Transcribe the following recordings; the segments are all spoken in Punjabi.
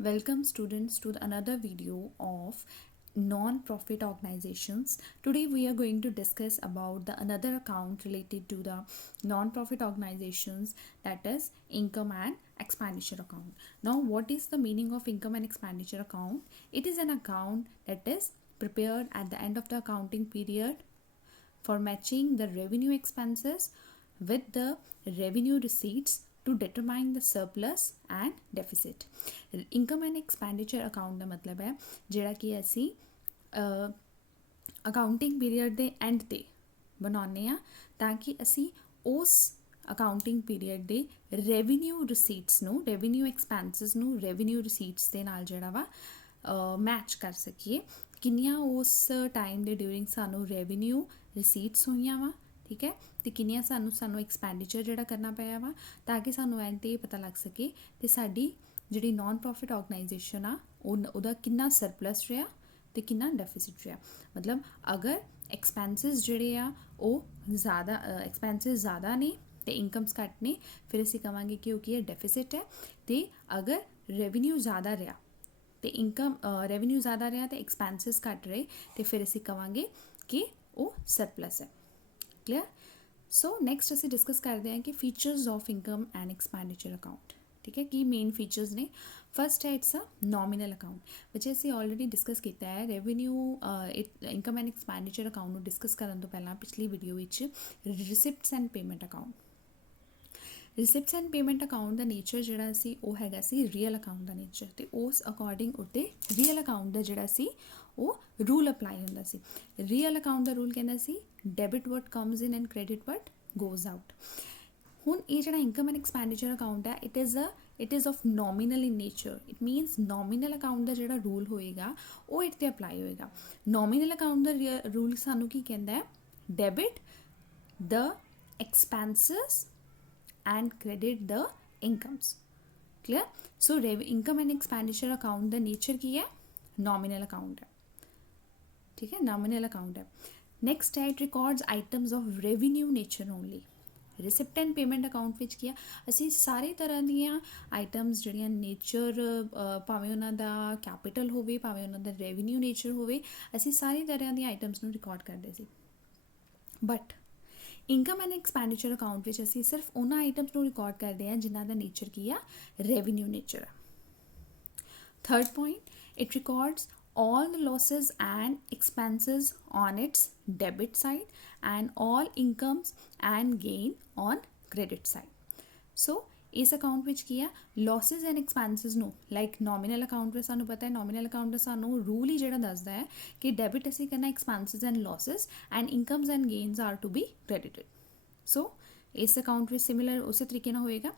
Welcome students to another video of non-profit organizations. Today we are going to discuss about the another account related to the non-profit organizations, that is income and expenditure account. Now what is the meaning of income and expenditure account? It is an account that is prepared at the end of the accounting period for matching the revenue expenses with the revenue receipts to determine the surplus and deficit. Income and expenditure account ਦਾ ਮਤਲਬ ਹੈ ਜਿਹੜਾ ਕਿ ਅਸੀਂ ਅਕਾਊਂਟਿੰਗ ਪੀਰੀਅਡ ਦੇ ਐਂਡ ਤੇ ਬਣਾਉਂਦੇ ਆ ਤਾਂ ਕਿ ਅਸੀਂ ਉਸ ਅਕਾਊਂਟਿੰਗ ਪੀਰੀਅਡ ਦੇ ਰੈਵਨਿਊ ਰਿਸੀਟਸ ਨੂੰ ਰੈਵਨਿਊ ਐਕਸਪੈਂਸਸ ਨੂੰ ਰੈਵਨਿਊ ਰਿਸੀਟਸ ਦੇ ਨਾਲ ਜਿਹੜਾ ਵਾ ਮੈਚ ਕਰ ਸਕੀਏ ਕਿੰਨੀਆਂ ਉਸ ਟਾਈਮ ਦੇ ਡਿਊਰਿੰਗ ਸਾਨੂੰ ਰੈਵਨਿਊ ਰਿਸੀਟਸ ਹੋਈਆਂ ਵਾ ਠੀਕ ਹੈ ਤੇ ਕਿੰਨੀਆਂ ਸਾਨੂੰ ਐਕਸਪੈਂਡੀਚਰ ਜਿਹੜਾ ਕਰਨਾ ਪਿਆ ਵਾ ਤਾਂ ਕਿ ਸਾਨੂੰ ਐਂਡ 'ਤੇ ਇਹ ਪਤਾ ਲੱਗ ਸਕੇ ਤੇ ਸਾਡੀ ਜਿਹੜੀ ਨਾਨ ਪ੍ਰੋਫਿਟ ਆਰਗੇਨਾਈਜੇਸ਼ਨ ਆ ਉਹਦਾ ਕਿੰਨਾ ਸਰਪਲਸ ਰਿਹਾ ਤੇ ਕਿੰਨਾ ਡੈਫਿਸਿਟ ਰਿਹਾ ਮਤਲਬ ਅਗਰ ਐਕਸਪੈਂਸਿਸ ਜਿਹੜੇ ਆ ਉਹ ਜ਼ਿਆਦਾ ਐਕਸਪੈਂਸਿਸ ਜ਼ਿਆਦਾ ਨੇ ਤੇ ਇਨਕਮਸ ਘੱਟ ਨੇ ਫਿਰ ਅਸੀਂ ਕਹਾਂਗੇ ਕਿ ਉਹ ਕੀ ਹੈ ਡੈਫਿਸਿਟ ਹੈ ਤੇ ਅਗਰ ਰੈਵਨਿਊ ਜ਼ਿਆਦਾ ਰਿਹਾ ਤੇ ਇਨਕਮ ਰੈਵਨਿਊ ਜ਼ਿਆਦਾ ਰਿਹਾ ਤੇ ਐਕਸਪੈਂਸਿਸ ਘੱਟ ਰਹੇ ਤੇ ਫਿਰ ਅਸੀਂ ਕਹਾਂਗੇ ਕਿ ਉਹ ਸਰਪਲਸ ਹੈ ਕਲੀਅਰ ਸੋ ਨੈਕਸਟ ਅਸੀਂ ਡਿਸਕਸ ਕਰਦੇ ਹਾਂ ਕਿ features of income and expenditure account ਠੀਕ ਹੈ ਕੀ ਮੇਨ ਫੀਚਰਸ ਨੇ ਫਸਟ ਹੈ ਇਟਸ ਅ ਨੋਮੀਨਲ ਅਕਾਊਂਟ ਵਿੱਚ ਅਸੀਂ ਆਲਰੇਡੀ ਡਿਸਕਸ ਕੀਤਾ ਹੈ revenue income and expenditure account ਨੂੰ ਡਿਸਕਸ ਕਰਨ ਤੋਂ ਪਹਿਲਾਂ ਪਿਛਲੀ ਵੀਡੀਓ ਵਿੱਚ receipts and payment account receipts and payment account ਦਾ ਨੇਚਰ ਜਿਹੜਾ ਸੀ ਉਹ ਹੈਗਾ ਸੀ ਰੀਅਲ ਅਕਾਊਂਟ ਦਾ ਨੇਚਰ ਤੇ ਉਸ ਅਕੋਰਡਿੰਗ ਉੱਤੇ ਰੀਅਲ ਅਕਾਊਂਟ ਦਾ ਜਿਹੜਾ ਸੀ ਉਹ ਰੂਲ ਅਪਲਾਈ ਹੁੰਦਾ ਸੀ ਰੀਅਲ ਅਕਾਊਂਟ ਦਾ ਰੂਲ ਕਹਿੰਦਾ ਸੀ debit what comes in and credit what goes out ਹੁਣ ਇਹ ਜਿਹੜਾ ਇਨਕਮ ਐਂਡ ਐਕਸਪੈਂਡੀਚਰ ਅਕਾਊਂਟ ਹੈ it is of nominal in nature it means nominal account ਦਾ ਜਿਹੜਾ ਰੂਲ ਹੋਏਗਾ ਉਹ ਇਹ 'ਤੇ ਅਪਲਾਈ ਹੋਏਗਾ ਨੋਮੀਨਲ ਅਕਾਊਂਟ ਦਾ ਰੂਲ ਸਾਨੂੰ ਕੀ ਕਹਿੰਦਾ ਹੈ debit the expenses and credit the incomes clear so income and expenditure account the nature ਕੀ ਹੈ nominal account ਹੈ ਠੀਕ ਹੈ nominal account ਹੈ next ਹੈ it records items of revenue nature only receipt and payment account ਵਿੱਚ ਕੀ ਆ ਅਸੀਂ ਸਾਰੇ ਤਰ੍ਹਾਂ ਦੀਆਂ ਆਈਟਮਸ ਜਿਹੜੀਆਂ ਨੇਚਰ ਭਾਵੇਂ ਉਹਨਾਂ ਦਾ ਕੈਪੀਟਲ ਹੋਵੇ ਭਾਵੇਂ ਉਹਨਾਂ ਦਾ ਰੈਵਨਿਊ ਨੇਚਰ ਹੋਵੇ ਅਸੀਂ ਸਾਰੀ ਤਰ੍ਹਾਂ ਦੀਆਂ ਆਈਟਮਸ ਨੂੰ ਰਿਕਾਰਡ ਕਰਦੇ ਸੀ but income and expenditure account ਵਿੱਚ ਅਸੀਂ ਸਿਰਫ ਉਹਨਾਂ ਆਈਟਮਸ ਨੂੰ ਰਿਕਾਰਡ ਕਰਦੇ ਹਾਂ ਜਿਨ੍ਹਾਂ ਦਾ ਨੇਚਰ ਕੀ ਆ ਰੈਵਨਿਊ ਨੇਚਰ ਆ third point it records all the losses and expenses on its debit side and all incomes and gain on credit side so ਇਸ ਅਕਾਊਂਟ ਵਿੱਚ ਕੀ ਆ losses and expenses ਨੂੰ ਲਾਈਕ ਨੋਮੀਨਲ ਅਕਾਊਂਟ ਵਿੱਚ ਸਾਨੂੰ ਪਤਾ ਹੈ ਨੋਮੀਨਲ ਅਕਾਊਂਟ ਦਾ ਸਾਨੂੰ ਰੂਲ ਹੀ ਜਿਹੜਾ ਦੱਸਦਾ ਹੈ ਕਿ ਡੈਬਿਟ ਅਸੀਂ ਕਰਨਾ expenses and losses and incomes and gains are to be credited so ਇਸ ਅਕਾਊਂਟ ਵਿੱਚ ਸਿਮਿਲਰ ਉਸੇ ਤਰੀਕੇ ਨਾਲ ਹੋਏਗਾ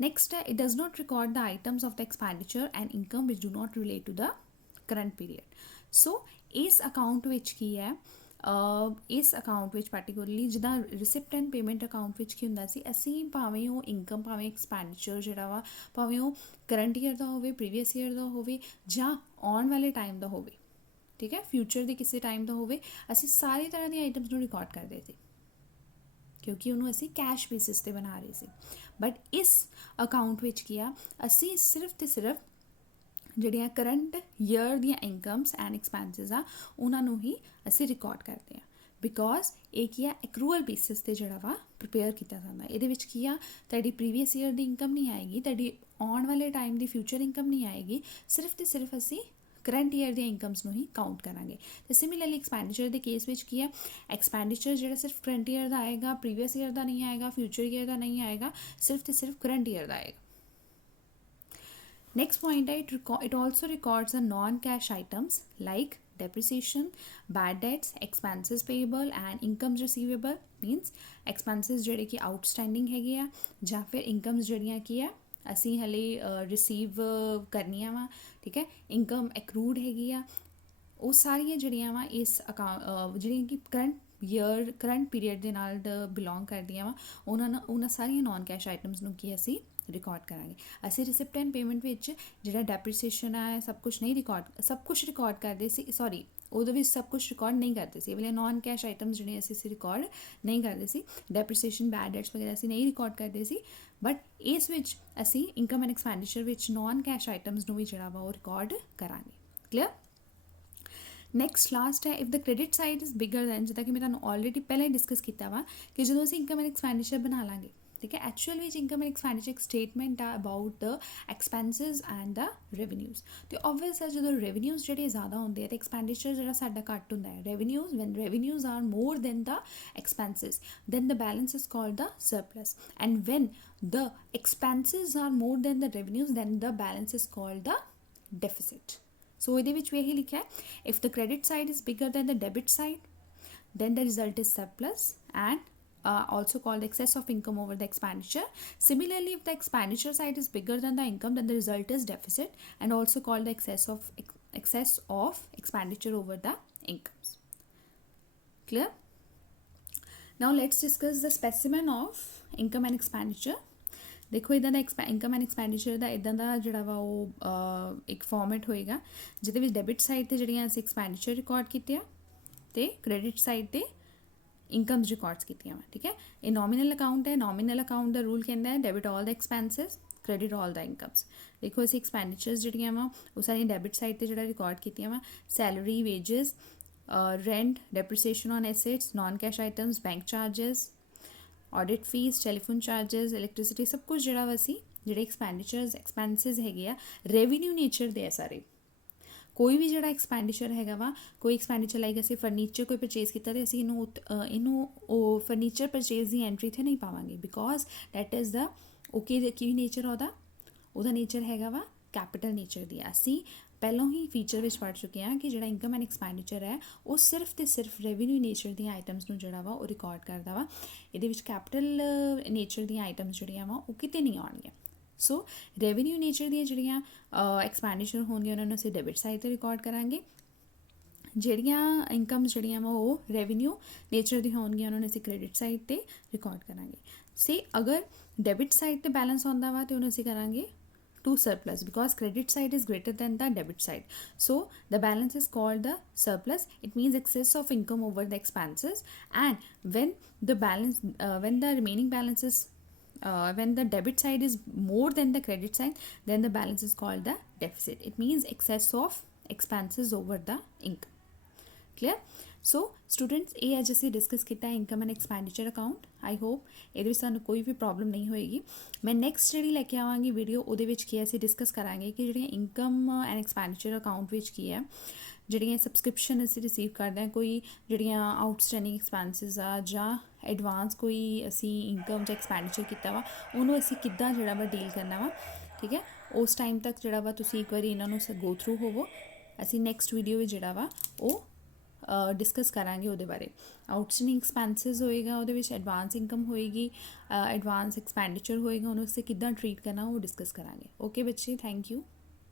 ਨੈਕਸਟ ਹੈ it does not record the items of the expenditure and income which do not relate to the current period so ਇਸ ਅਕਾਊਂਟ ਵਿੱਚ ਕੀ ਹੈ ਇਸ ਅਕਾਊਂਟ ਵਿੱਚ ਪਾਰਟੀਕੂਲਰਲੀ ਜਿੱਦਾਂ ਰਿਸਿਪਟ ਐਂਡ ਪੇਮੈਂਟ ਅਕਾਊਂਟ ਵਿੱਚ ਕੀ ਹੁੰਦਾ ਸੀ ਅਸੀਂ ਭਾਵੇਂ ਉਹ ਇਨਕਮ ਭਾਵੇਂ ਐਕਸਪੈਂਡੀਚਰ ਜਿਹੜਾ ਵਾ ਭਾਵੇਂ ਉਹ ਕਰੰਟ ਈਅਰ ਦਾ ਹੋਵੇ ਪ੍ਰੀਵੀਅਸ ਈਅਰ ਦਾ ਹੋਵੇ ਜਾਂ ਆਉਣ ਵਾਲੇ ਟਾਈਮ ਦਾ ਹੋਵੇ ਠੀਕ ਹੈ ਫਿਊਚਰ ਦੇ ਕਿਸੇ ਟਾਈਮ ਦਾ ਹੋਵੇ ਅਸੀਂ ਸਾਰੀ ਤਰ੍ਹਾਂ ਦੀਆਂ ਆਈਟਮਸ ਨੂੰ ਰਿਕਾਰਡ ਕਰਦੇ ਸੀ ਕਿਉਂਕਿ ਉਹਨੂੰ ਅਸੀਂ ਕੈਸ਼ ਬੇਸਿਸ 'ਤੇ ਬਣਾ ਰਹੇ ਸੀ ਬਟ ਇਸ ਅਕਾਊਂਟ ਵਿੱਚ ਕੀ ਆ ਅਸੀਂ ਸਿਰਫ ਤੇ ਸਿਰਫ ਜਿਹੜੀਆਂ ਕਰੰਟ ਈਅਰ ਦੀਆਂ ਇਨਕਮਸ ਐਂਡ ਐਕਸਪੈਂਸਿਸ ਆ ਉਹਨਾਂ ਨੂੰ ਹੀ ਅਸੀਂ ਰਿਕਾਰਡ ਕਰਦੇ ਹਾਂ ਬਿਕੋਜ਼ ਇਹ ਕੀ ਆ ਐਕਰੂਅਲ ਬੇਸਿਸ 'ਤੇ ਜਿਹੜਾ ਵਾ ਪ੍ਰੀਪੇਅਰ ਕੀਤਾ ਜਾਂਦਾ ਇਹਦੇ ਵਿੱਚ ਕੀ ਆ ਤੁਹਾਡੀ ਪ੍ਰੀਵੀਅਸ ਈਅਰ ਦੀ ਇਨਕਮ ਨਹੀਂ ਆਏਗੀ ਤੁਹਾਡੀ ਆਉਣ ਵਾਲੇ ਟਾਈਮ ਦੀ ਫਿਊਚਰ ਇਨਕਮ ਨਹੀਂ ਆਏਗੀ ਸਿਰਫ ਤੇ ਸਿਰਫ ਅਸੀਂ ਕਰੰਟ ਈਅਰ ਦੀਆਂ ਇਨਕਮਸ ਨੂੰ ਹੀ ਕਾਊਂਟ ਕਰਾਂਗੇ ਤੇ ਸਿਮਿਲਰਲੀ ਐਕਸਪੈਂਡੀਚਰ ਦੇ ਕੇਸ ਵਿੱਚ ਕੀ ਹੈ ਐਕਸਪੈਂਡੀਚਰ ਜਿਹੜਾ ਸਿਰਫ ਕਰੰਟ ਈਅਰ ਦਾ ਆਏਗਾ ਪ੍ਰੀਵੀਅਸ ਈਅਰ ਦਾ ਨਹੀਂ ਆਏਗਾ ਫਿਊਚਰ ਈਅਰ ਦਾ ਨਹੀਂ ਆਏਗਾ ਸਿਰਫ ਤੇ ਸਿਰਫ ਕਰੰਟ ਈਅਰ ਦਾ ਆਏਗਾ next point it also records the non-cash items like depreciation bad debts expenses payable and incomes receivable means expenses ਜਿਹੜੇ ਕਿ outstanding ਹੈਗੇ ਆ ਜਾਂ ਫਿਰ incomes ਜਿਹੜੀਆਂ ਕੀ ਆ ਅਸੀਂ ਹਲੇ ਰਿਸੀਵ ਕਰਨੀਆਂ ਵਾ ਠੀਕ ਹੈ ਇਨਕਮ ਐਕਰੂਡ ਹੈਗੀ ਆ ਉਹ ਸਾਰੀਆਂ ਜਿਹੜੀਆਂ ਵਾ ਇਸ ਅਕਾਊਂਟ ਜਿਹੜੀਆਂ ਕਿ ਕਰੰਟ ਪੀਰੀਅਡ ਦੇ ਨਾਲ ਬਿਲੋਂਗ ਕਰਦੀਆਂ ਵਾ ਉਹਨਾਂ ਸਾਰੀਆਂ ਨਾਨ ਕੈਸ਼ ਆਈਟਮਸ ਨੂੰ ਕੀ ਅਸੀਂ ਰਿਕਾਰਡ ਕਰਾਂਗੇ। ਅਸੀਂ ਰਿਸਿਪਟ ਐਂਡ ਪੇਮੈਂਟ ਵਿੱਚ ਜਿਹੜਾ ਡੈਪਰੀਸੀਏਸ਼ਨ ਹੈ ਸਭ ਕੁਛ ਨਹੀਂ ਸਭ ਕੁਛ ਰਿਕਾਰਡ ਕਰਦੇ ਸੀ, ਸੌਰੀ ਉਹਦੇ ਵਿੱਚ ਸਭ ਕੁਛ ਰਿਕਾਰਡ ਨਹੀਂ ਕਰਦੇ ਸੀ। ਇਹ ਵਾਲੇ ਨੋਨ ਕੈਸ਼ ਆਈਟਮਸ ਜਿਹੜੀਆਂ ਅਸੀਂ ਰਿਕਾਰਡ ਨਹੀਂ ਕਰਦੇ ਸੀ, ਡੈਪਰੀਸੀਏਸ਼ਨ ਬੈਡ ਡੈਟਸ ਵਗੈਰਾ ਅਸੀਂ ਨਹੀਂ ਰਿਕਾਰਡ ਕਰਦੇ ਸੀ, ਬਟ ਇਸ ਵਿੱਚ ਅਸੀਂ ਇਨਕਮ ਐਂਡ ਐਕਸਪੈਂਡੀਚਰ ਵਿੱਚ ਨੋਨ ਕੈਸ਼ ਆਈਟਮਸ ਨੂੰ ਵੀ ਜਿਹੜਾ ਵਾ ਉਹ ਰਿਕਾਰਡ ਕਰਾਂਗੇ। ਕਲੀਅਰ। ਨੈਕਸਟ ਲਾਸਟ ਹੈ, if the credit side is bigger than, ਜਿੱਦਾਂ ਕਿ ਮੈਂ ਤੁਹਾਨੂੰ ਆਲਰੇਡੀ ਪਹਿਲਾਂ ਹੀ ਡਿਸਕਸ ਕੀਤਾ ਵਾ ਕਿ ਜਦੋਂ ਅਸੀਂ ਇਨਕਮ ਐਂਡ ਐਕਸਪੈਂਡੀਚਰ ਬਣਾ ਲਾਂਗੇ, ਠੀਕ ਹੈ, ਐਕਚੁਅਲ ਵਿੱਚ ਇਨਕਮ ਐਂਡ ਐਕਸਪੈਂਡੀਚਰ ਇੱਕ ਸਟੇਟਮੈਂਟ ਆ about the expenses and the revenues. ਅਤੇ ਓਬਵੀਅਸ ਹੈ ਜਦੋਂ ਰੈਵਨਿਊਜ਼ ਜਿਹੜੇ ਜ਼ਿਆਦਾ ਹੁੰਦੇ ਆ ਅਤੇ ਐਕਸਪੈਂਡੀਚਰ ਜਿਹੜਾ ਸਾਡਾ ਘੱਟ ਹੁੰਦਾ ਹੈ। Revenues when revenues are more than the expenses, then the balance is called the surplus, and when the expenses are more than the revenues, then the balance is called the deficit. So ਇਹਦੇ ਵਿੱਚ ਵੀ ਇਹੀ ਲਿਖਿਆ ਹੈ, if the credit side is bigger than the debit side, then the result is surplus, and also called excess of income over the expenditure. Similarly, if the expenditure side is bigger than the income, then the result is deficit, and also called the excess of expenditure over the incomes. Clear? Now let's discuss the specimen of income and expenditure. ਦੇਖੋ ਇੱਦਾਂ ਦਾ ਇਨਕਮ ਐਂਡ ਐਕਸਪੈਂਡੀਚਰ ਦਾ ਇੱਦਾਂ ਦਾ ਜਿਹੜਾ ਵਾ ਉਹ ਇੱਕ ਫਾਰਮੈਟ ਹੋਏਗਾ ਜਿਹਦੇ ਵਿੱਚ ਡੈਬਿਟ ਸਾਈਡ 'ਤੇ ਜਿਹੜੀਆਂ ਅਸੀਂ ਐਕਸਪੈਂਡੀਚਰ ਰਿਕਾਰਡ ਕੀਤੇ ਆ ਅਤੇ ਕ੍ਰੈਡਿਟ ਸਾਈਡ 'ਤੇ ਇਨਕਮਸ ਰਿਕਾਰਡਸ ਕੀਤੀਆਂ ਵਾ। ਠੀਕ ਹੈ, ਇਹ ਨੋਮੀਨਲ ਅਕਾਊਂਟ ਹੈ। ਨੋਮੀਨਲ ਅਕਾਊਂਟ ਦਾ ਰੂਲ ਕਹਿੰਦਾ ਹੈ ਡੈਬਿਟ ਆਲ ਦਾ ਐਕਸਪੈਂਸਿਸ, ਕ੍ਰੈਡਿਟ ਆਲ ਦਾ ਇਨਕਮਸ। ਦੇਖੋ ਅਸੀਂ ਐਕਸਪੈਂਡੀਚਰਸ ਜਿਹੜੀਆਂ ਵਾ ਉਹ ਸਾਰੀਆਂ ਡੈਬਿਟ ਸਾਈਡ 'ਤੇ ਜਿਹੜਾ ਰਿਕਾਰਡ ਕੀਤੀਆਂ ਵਾ, salary, wages, rent, depreciation on assets, non-cash items, bank charges, audit fees, telephone charges, electricity, ਸਭ ਕੁਝ ਜਿਹੜਾ ਵਾ ਅਸੀਂ ਜਿਹੜੇ ਐਕਸਪੈਂਸਿਸ ਹੈਗੇ ਆ ਰੈਵਨਿਊ ਨੇਚਰ ਦੇ ਆ ਸਾਰੇ। ਕੋਈ ਵੀ ਜਿਹੜਾ ਐਕਸਪੈਂਡੀਚਰ ਹੈਗਾ ਵਾ, ਕੋਈ ਐਕਸਪੈਂਡੀਚਰ ਲਾਈਕ ਅਸੀਂ ਫਰਨੀਚਰ ਕੋਈ ਪਰਚੇਜ਼ ਕੀਤਾ ਅਤੇ ਅਸੀਂ ਇਹਨੂੰ ਉਹ ਫਰਨੀਚਰ ਪਰਚੇਜ਼ ਦੀ ਐਂਟਰੀ 'ਤੇ ਨਹੀਂ ਪਾਵਾਂਗੇ, because that is the Ki nature ਉਹਦਾ ਨੇਚਰ ਹੈਗਾ ਵਾ ਕੈਪੀਟਲ ਨੇਚਰ ਦੀ। ਅਸੀਂ ਪਹਿਲਾਂ ਹੀ ਫੀਚਰ ਵਿੱਚ ਪੜ੍ਹ ਚੁੱਕੇ ਹਾਂ ਕਿ ਜਿਹੜਾ ਇਨਕਮ ਐਂਡ ਐਕਸਪੈਂਡੀਚਰ ਹੈ ਉਹ ਸਿਰਫ ਅਤੇ ਸਿਰਫ ਰੈਵਨਿਊ ਨੇਚਰ ਦੀਆਂ ਆਈਟਮਸ ਨੂੰ ਜਿਹੜਾ ਵਾ ਉਹ ਰਿਕਾਰਡ ਕਰਦਾ ਵਾ। ਇਹਦੇ ਵਿੱਚ ਕੈਪੀਟਲ ਨੇਚਰ ਦੀਆਂ ਆਈਟਮਸ ਜਿਹੜੀਆਂ ਵਾ ਉਹ ਕਿਤੇ ਨਹੀਂ ਆਉਣਗੀਆਂ। ਸੋ ਰੈਵਨਿਊ ਨੇਚਰ ਦੀਆਂ ਜਿਹੜੀਆਂ ਐਕਸਪੈਂਡੀਚਰ ਹੋਣਗੀਆਂ ਉਹਨਾਂ ਨੂੰ ਅਸੀਂ ਡੈਬਿਟ ਸਾਈਡ 'ਤੇ ਰਿਕਾਰਡ ਕਰਾਂਗੇ। ਜਿਹੜੀਆਂ ਇਨਕਮਸ ਜਿਹੜੀਆਂ ਵਾ ਉਹ ਰੈਵਨਿਊ ਨੇਚਰ ਦੀਆਂ ਹੋਣਗੀਆਂ ਉਹਨਾਂ ਨੂੰ ਅਸੀਂ ਕ੍ਰੈਡਿਟ ਸਾਈਡ 'ਤੇ ਰਿਕਾਰਡ ਕਰਾਂਗੇ। ਅਗਰ ਡੈਬਿਟ ਸਾਈਡ 'ਤੇ ਬੈਲੈਂਸ ਆਉਂਦਾ ਵਾ ਅਤੇ ਉਹਨੂੰ ਅਸੀਂ ਕਰਾਂਗੇ to surplus, because credit side is greater than the debit side, so the balance is called the surplus. It means excess of income over the expenses, and when the balance when the remaining balance is when the debit side is more than the credit side, then the balance is called the deficit. It means excess of expenses over the income. Clear? So students ਇਹ ਅੱਜ ਅਸੀਂ ਡਿਸਕਸ ਕੀਤਾ income and expenditure account. I hope ਇਹਦੇ ਵਿੱਚ ਸਾਨੂੰ ਕੋਈ ਵੀ ਪ੍ਰੋਬਲਮ ਨਹੀਂ ਹੋਏਗੀ। ਮੈਂ ਨੈਕਸਟ ਜਿਹੜੀ ਲੈ ਕੇ ਆਵਾਂਗੀ ਵੀਡੀਓ ਉਹਦੇ ਵਿੱਚ ਕੀ ਅਸੀਂ ਡਿਸਕਸ ਕਰਾਂਗੇ ਕਿ ਜਿਹੜੀਆਂ ਇਨਕਮ ਐਂਡ ਐਕਸਪੈਂਡੀਚਰ ਅਕਾਊਂਟ ਵਿੱਚ ਕੀ ਹੈ, ਜਿਹੜੀਆਂ ਸਬਸਕ੍ਰਿਪਸ਼ਨ ਅਸੀਂ ਰਿਸੀਵ ਕਰਦੇ ਹਾਂ, ਕੋਈ ਜਿਹੜੀਆਂ ਆਊਟਸਟੈਂਡਿੰਗ ਐਕਸਪੈਂਸਿਸ ਆ ਜਾਂ ਐਡਵਾਂਸ ਕੋਈ ਅਸੀਂ ਇਨਕਮ ਜਾਂ ਐਕਸਪੈਂਡੀਚਰ ਕੀਤਾ ਵਾ ਉਹਨੂੰ ਅਸੀਂ ਕਿੱਦਾਂ ਜਿਹੜਾ ਵਾ ਡੀਲ ਕਰਨਾ ਵਾ। ਠੀਕ ਹੈ, ਉਸ ਟਾਈਮ ਤੱਕ ਜਿਹੜਾ ਵਾ ਤੁਸੀਂ ਇੱਕ ਵਾਰੀ ਇਹਨਾਂ ਨੂੰ ਗੋ ਥਰੂ ਹੋਵੋ। ਅਸੀਂ ਨੈਕਸਟ ਵੀਡੀਓ ਵਿੱਚ ਜਿਹੜਾ ਵਾ ਉਹ ਡਿਸਕਸ ਕਰਾਂਗੇ ਉਹਦੇ ਬਾਰੇ। ਆਊਟਸਟੈਂਡਿੰਗ ਐਕਸਪੈਂਸਿਸ ਹੋਏਗਾ, ਉਹਦੇ ਵਿੱਚ ਐਡਵਾਂਸ ਇਨਕਮ ਹੋਏਗੀ, ਐਡਵਾਂਸ ਐਕਸਪੈਂਡੀਚਰ ਹੋਏਗਾ, ਉਹਨੂੰ ਅਸੀਂ ਕਿੱਦਾਂ ਟਰੀਟ ਕਰਨਾ ਉਹ ਡਿਸਕਸ ਕਰਾਂਗੇ। ਓਕੇ ਬੱਚੇ, ਥੈਂਕ ਯੂ।